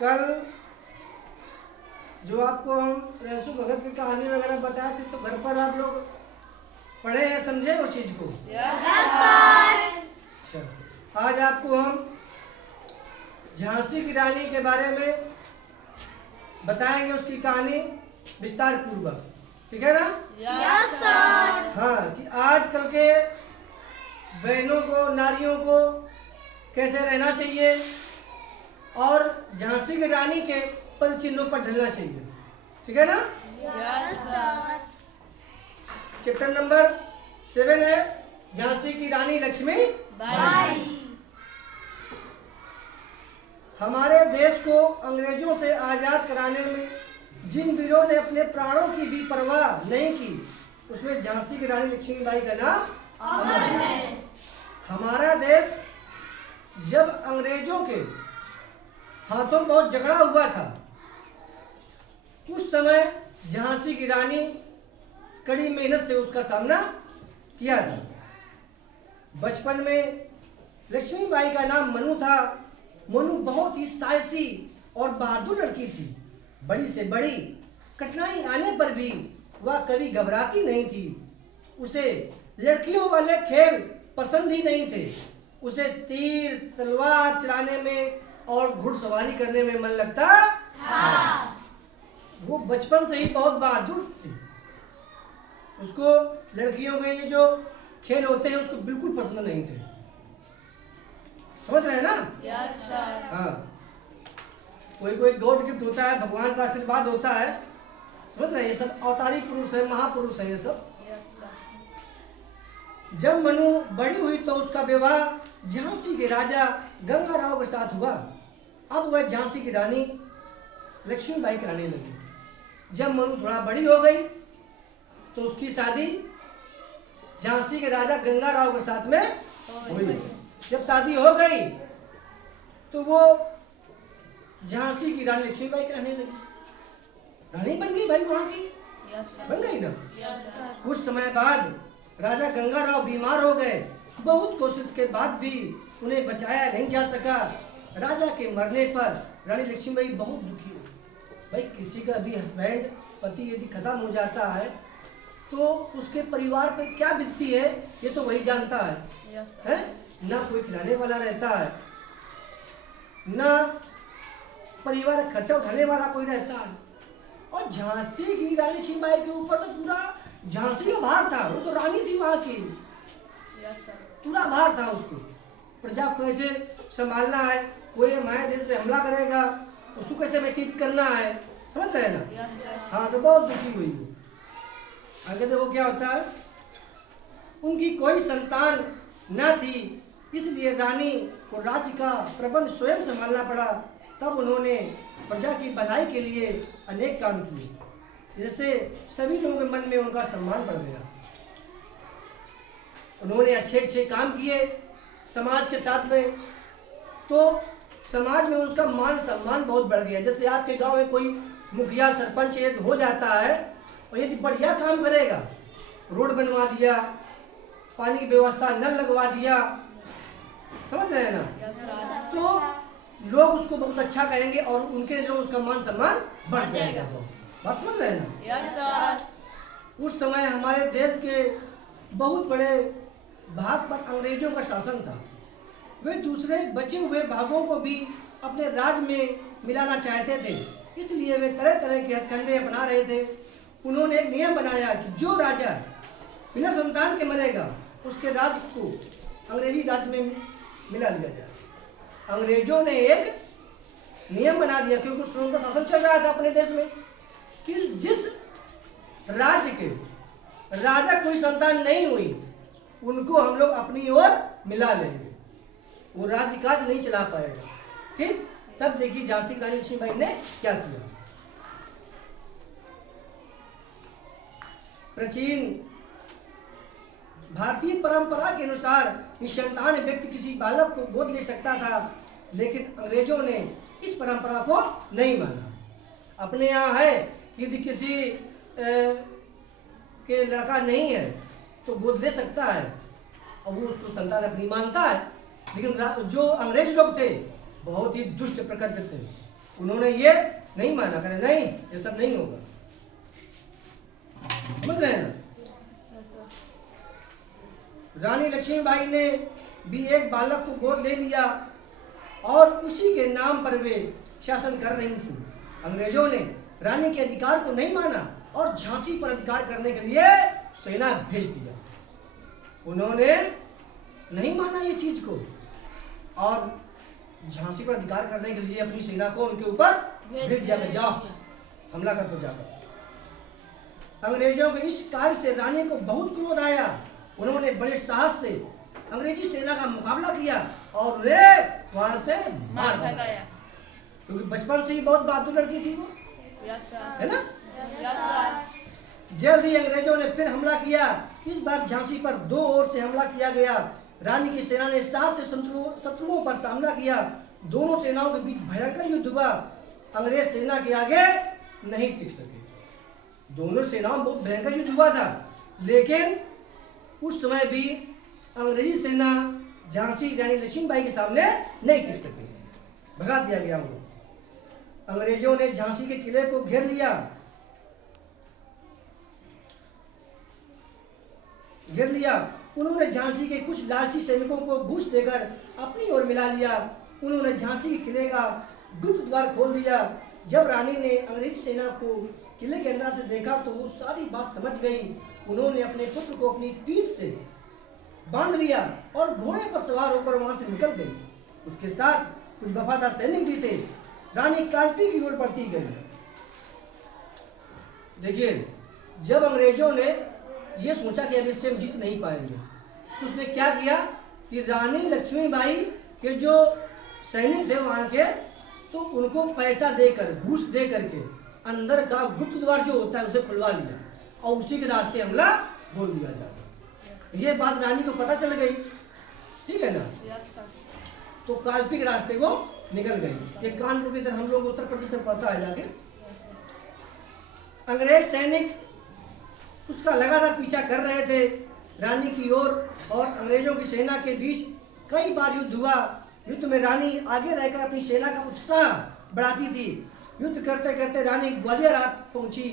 कल जो आपको हम रहसु भगत की कहानी वगैरह बताए थे, तो घर पर आप लोग पढ़े हैं, समझे उस चीज को? Yes sir. अच्छा, आज आपको हम झांसी की रानी के बारे में बताएंगे, उसकी कहानी विस्तार पूर्वक। ठीक है ना? Yes sir. हाँ, कि आजकल के बहनों को, नारियों को कैसे रहना चाहिए और झांसी की रानी के पद चिन्हों पर ढलना चाहिए। ठीक है ना? Yes sir. चैप्टर नंबर 7 है झांसी की रानी लक्ष्मी बाई। हमारे देश को अंग्रेजों से आजाद कराने में जिन वीरों ने अपने प्राणों की भी परवाह नहीं की, उसमें झांसी की रानी लक्ष्मीबाई का नाम अमर है। हमारा देश जब अंग्रेजों के हाथों बहुत झगड़ा हुआ था, उस समय झांसी की रानी कड़ी मेहनत से उसका सामना किया था। बचपन में लक्ष्मीबाई का नाम मनु था। मनु बहुत ही साहसी और बहादुर लड़की थी। बड़ी से बड़ी कठिनाई आने पर भी वह कभी घबराती नहीं थी। उसे लड़कियों वाले खेल पसंद ही नहीं थे। उसे तीर तलवार चलाने में और घुड़सवारी करने में मन लगता था। वो बचपन से ही बहुत बहादुर थी। उसको लड़कियों के ये जो खेल होते हैं उसको बिल्कुल पसंद नहीं थे। समझ रहे हैं ना? Yes sir. हाँ, कोई कोई गॉड गिफ्ट होता है, भगवान का आशीर्वाद होता है। समझ रहे हैं? ये सब अवतारी पुरुष है, महापुरुष है ये सब। जब मनु बड़ी हुई तो उसका विवाह झांसी के राजा गंगाराव के साथ हुआ। अब वह झांसी की रानी लक्ष्मीबाई कराने लगी। जब मनु थोड़ा बड़ी हो गई तो उसकी शादी झांसी के राजा गंगाराव के साथ में हुई। जब शादी हो गई तो वो झांसी की रानी लक्ष्मीबाई कराने लगी। रानी बन गई भाई, वहां की बन गई ना। कुछ समय बाद राजा गंगाराव बीमार हो गए। बहुत कोशिश के बाद भी उन्हें बचाया नहीं जा सका। राजा के मरने पर रानी लक्ष्मीबाई बहुत दुखी हुई। भाई, किसी का भी हस्बैंड, पति यदि खत्म हो जाता है तो उसके परिवार पे क्या बीतती है ये तो वही जानता है? ना कोई खिलाने वाला रहता है, ना परिवार का खर्चा उठाने वाला कोई रहता है। और झांसी की रानी लक्ष्मीबाई के ऊपर तो पूरा झांसी का भार था। वो तो रानी थी वहां की, पूरा भार था उसको। प्रजा को कैसे संभालना है, कोई हमारे देश पे हमला करेगा उसको कैसे व्यतीत करना है। समझ रहे हैं ना? हाँ, तो बहुत दुखी हुई वो। आगे देखो क्या होता है। उनकी कोई संतान न थी, इसलिए रानी को राज्य का प्रबंध स्वयं संभालना पड़ा। तब उन्होंने प्रजा की भलाई के लिए अनेक काम किए, जिससे सभी लोगों के मन में उनका सम्मान बढ़ गया। उन्होंने अच्छे अच्छे काम किए समाज के साथ में, तो समाज में उसका मान सम्मान बहुत बढ़ गया। जैसे आपके गांव में कोई मुखिया सरपंच यदि हो जाता है और यदि बढ़िया काम करेगा, रोड बनवा दिया, पानी की व्यवस्था, नल लगवा दिया, समझ रहे हैं ना, तो लोग उसको बहुत अच्छा कहेंगे और उनके जो उसका मान सम्मान बढ़ जाएगा। बात समझ रहे हैं ना? Yes sir. उस समय हमारे देश के बहुत बड़े भाग पर अंग्रेजों का शासन था। वे दूसरे बचे हुए भागों को भी अपने राज में मिलाना चाहते थे, इसलिए वे तरह तरह के हथकंडे अपना रहे थे। उन्होंने एक नियम बनाया कि जो राजा बिना संतान के मरेगा उसके राज्य को अंग्रेजी राज्य में मिला लिया जाए। अंग्रेजों ने एक नियम बना दिया, क्योंकि उस समय उनका शासन चल रहा था अपने देश में, कि जिस राज्य के राजा कोई संतान नहीं हुई उनको हम लोग अपनी ओर मिला लेंगे, वो राज्य काज नहीं चला पाएगा। ठीक, तब देखिए झांसी की रानी लक्ष्मीबाई ने क्या किया। प्राचीन भारतीय परंपरा के अनुसार निसंतान व्यक्ति किसी बालक को गोद ले सकता था, लेकिन अंग्रेजों ने इस परंपरा को नहीं माना। अपने यहाँ है कि यदि किसी के लड़का नहीं है तो गोद ले सकता है और वो उसको संतान अपनी मानता है। लेकिन जो अंग्रेज लोग थे बहुत ही दुष्ट प्रकृति थे, उन्होंने ये नहीं माना, कहे नहीं ये सब नहीं होगा। समझ रहे हैं ना? रानी लक्ष्मीबाई ने भी एक बालक को गोद ले लिया और उसी के नाम पर वे शासन कर रही थी। अंग्रेजों ने रानी के अधिकार को नहीं माना और झांसी पर अधिकार करने के लिए सेना भेज दिया। उन्होंने नहीं माना ये चीज को और झांसी पर अधिकार करने के लिए अपनी सेना को उनके ऊपर भेज दिया, जाओ हमला कर दो जाकर। अंग्रेजों के इस कार्य से रानी को बहुत क्रोध आया। उन्होंने बड़े साहस से अंग्रेजी सेना का मुकाबला किया और उन्हें वहां से मार भगाया, क्योंकि बचपन से ही बहुत बहादुर लड़की थी वो, है ना? जल्द ही अंग्रेजों ने फिर हमला किया। इस बार झांसी पर दो ओर से हमला किया गया। रानी की सेना ने 7 से शत्रुओं पर सामना किया। दोनों सेनाओं के बीच भयंकर युद्ध हुआ। अंग्रेज सेना के आगे नहीं टिक सके। दोनों सेनाओं में बहुत भयंकर युद्ध हुआ था, लेकिन उस समय भी अंग्रेजी सेना झांसी रानी लक्ष्मीबाई के सामने नहीं टिक सके, भगा दिया गया उनको। अंग्रेजों ने झांसी के किले को घेर लिया। उन्होंने झांसी के कुछ लालची सैनिकों को घूस देकर अपनी ओर मिला लिया। उन्होंने झांसी के किले का गुप्त द्वार खोल दिया। जब रानी ने अंग्रेजी सेना को किले के अंदर से देखा तो वो सारी बात समझ गई। उन्होंने अपने पुत्र को अपनी पीठ से बांध लिया और घोड़े पर सवार होकर वहां से निकल गई। उसके साथ कुछ वफादार सैनिक भी थे। रानी कालपी की ओर बढ़ती गई। देखिए, जब अंग्रेजों ने यह सोचा कि अब इससे हम जीत नहीं पाएंगे, तो उसने क्या किया कि रानी लक्ष्मीबाई के जो सैनिक थे वहां के, तो उनको पैसा देकर, घूस दे करके अंदर का गुप्त द्वार जो होता है उसे खुलवा लिया और उसी के रास्ते हमला बोल दिया जाता। ये बात रानी को पता चल गई, ठीक है ना? तो कालपी के रास्ते को निकल गई। ये कानपुर की तरफ हम लोग उत्तर प्रदेश में पता है जाके। अंग्रेज सैनिक उसका लगातार पीछा कर रहे थे रानी की ओर और अंग्रेजों की सेना के बीच कई बार युद्ध हुआ। युद्ध में रानी आगे रहकर अपनी सेना का उत्साह बढ़ाती थी। युद्ध करते करते रानी ग्वालियर आ पहुंची।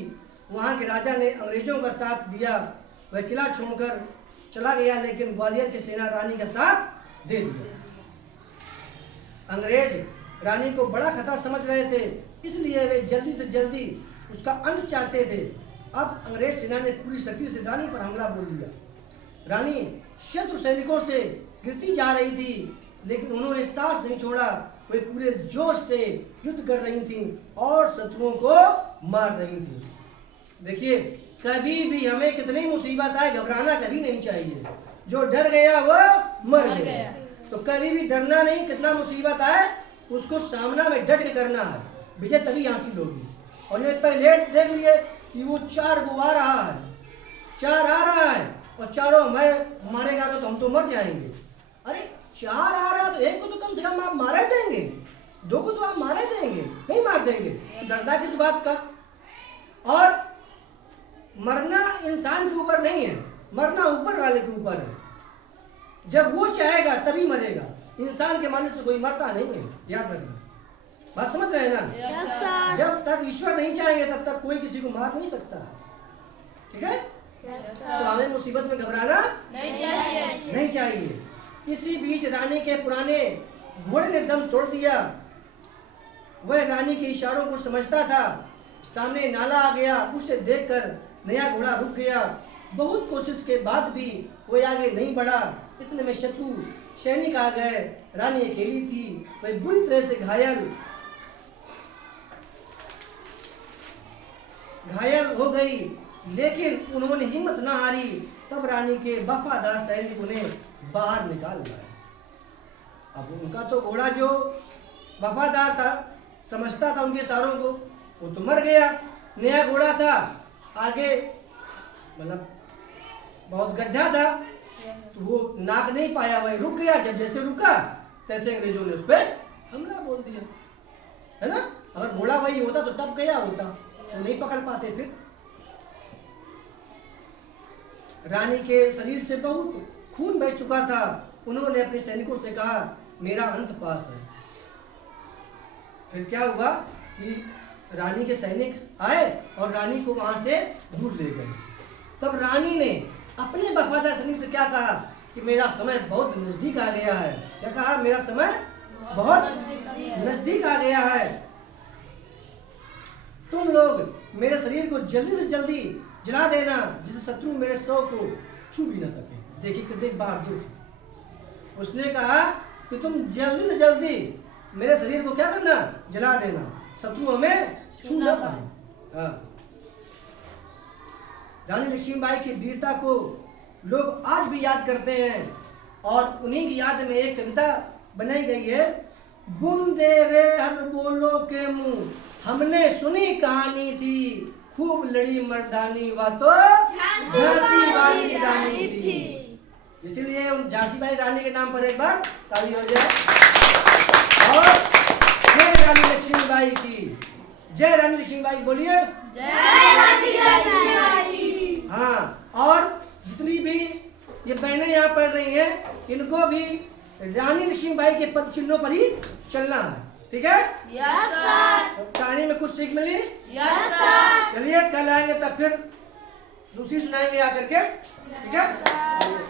वहां के राजा ने अंग्रेजों का साथ दिया। वह किला छोड़कर चला गया, लेकिन ग्वालियर की सेना रानी का साथ दे दिया। अंग्रेज रानी को बड़ा खतरा समझ रहे थे, इसलिए वे जल्दी से जल्दी उसका अंत चाहते थे। अब अंग्रेज सेना ने पूरी शक्ति से रानी पर हमला बोल दिया। रानी शत्रु सैनिकों से गिरती जा रही थी, लेकिन उन्होंने साहस नहीं छोड़ा। वे पूरे जोश से युद्ध कर रही थी और शत्रुओं को मार रही थी। देखिए, कभी भी हमें कितनी मुसीबत आए घबराना कभी नहीं चाहिए। जो डर गया वो मर गया। तो कभी भी डरना नहीं, कितना मुसीबत आए उसको सामना में डट के करना है, विजय तभी हासिल होगी। और ये पहले देख लिए कि वो 4 को आ रहा है, 4 आ रहा है और चारों हमें मारेगा तो हम तो मर जाएंगे। अरे 4 आ रहा तो एक को तो कम से कम आप मारे देंगे, 2 को तो आप मारे देंगे, नहीं मार देंगे। डरना किस बात का? और मरना इंसान के ऊपर नहीं है, मरना ऊपर वाले के ऊपर है। जब वो चाहेगा तभी मरेगा। इंसान के मानने से कोई मरता नहीं है, याद रखना। बात समझ रहे हैं ना? Yes sir. जब तक ईश्वर नहीं चाहेंगे तब तक कोई किसी को मार नहीं सकता, ठीक है? यस तो हमें मुसीबत में घबराना नहीं चाहिए। इसी बीच रानी के पुराने घोड़े ने दम तोड़ दिया। वह रानी के इशारों को समझता था। सामने नाला आ गया, उसे देखकर नया घोड़ा रुक गया। बहुत कोशिश के बाद भी वह आगे नहीं बढ़ा। इतने में शत्रु सैनिक आ गए। रानी अकेली थी, वह बुरी तरह से घायल हो गई, लेकिन उन्होंने हिम्मत न हारी। तब रानी के वफादार सैनिक उन्हें बाहर निकाल लाए। अब उनका तो घोड़ा जो वफादार था, समझता था उनके इशारों को, वो तो मर गया। नया घोड़ा था, आगे मतलब बहुत गड्ढा था, तो वो नाक नहीं पाया, वही रुक गया। जब जैसे रुका तैसे अंग्रेजों ने उस पर हमला बोल दिया, है ना? अगर घोड़ा वही होता तो टप गया होता, तो नहीं पकड़ पाते। फिर रानी के शरीर से बहुत खून बह चुका था। उन्होंने अपने सैनिकों से कहा, मेरा अंत पास है। फिर क्या हुआ? कि रानी के सैनिक आए और रानी को वहां से दूर ले गए। तब रानी ने अपने वफादार सैनिक से क्या कहा कि मेरा समय बहुत नजदीक आ गया है। क्या कहा? मेरा समय बहुत नजदीक आ गया है, तुम लोग मेरे शरीर को जल्दी से जल्दी जला देना, जिससे शत्रु मेरे शव को छू भी न सके। देखिए कितने बहादुर थे। उसने कहा कि तुम जल्दी से जल्दी मेरे शरीर को क्या करना? जला देना, शत्रु हमें छू न पाए। हाँ। रानी लक्ष्मीबाई की वीरता को लोग आज भी याद करते हैं और उन्हीं की याद में एक कविता बनाई गई है। बूंदे रे हर बोलो के मुंह, हमने सुनी कहानी थी, खूब लड़ी मर्दानी, वह तो झांसी वाली रानी थी। इसीलिए उन झांसी वाली रानी के नाम पर एक बार ताली हो जाए। और जय रानी लक्ष्मीबाई की, जय रानी लक्ष्मीबाई, बोलिए जय रानी लक्ष्मीबाई। हाँ। और जितनी भी ये बहनें यहाँ पढ़ रही हैं, इनको भी रानी लक्ष्मीबाई के पद चिन्हों पर ही चलना है, ठीक है? Yes sir. तो कहानी में कुछ सीख मिली? Yes sir. चलिए कल आएंगे तब फिर दूसरी सुनाएंगे आकर के, ठीक है?